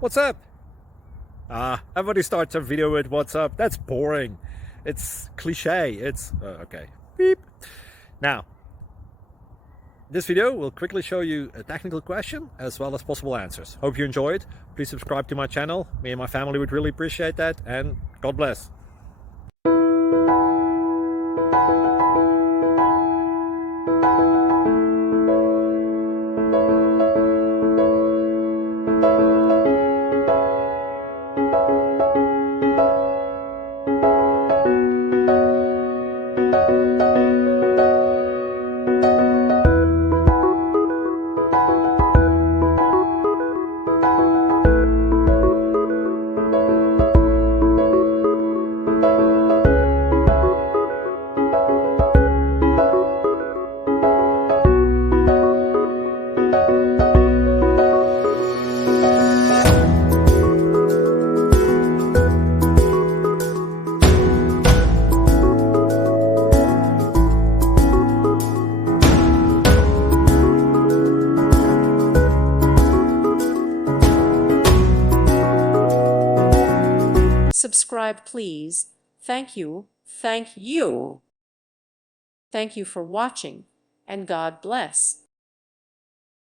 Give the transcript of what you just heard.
What's up? Everybody starts a video with what's up. That's boring. It's cliche. It's okay. Beep. Now, this video will quickly show you a technical question as well as possible answers. Hope you enjoy it. Please subscribe to my channel. Me and my family would really appreciate that, and God bless. Subscribe, please. Thank you. Thank you. Thank you for watching, and God bless.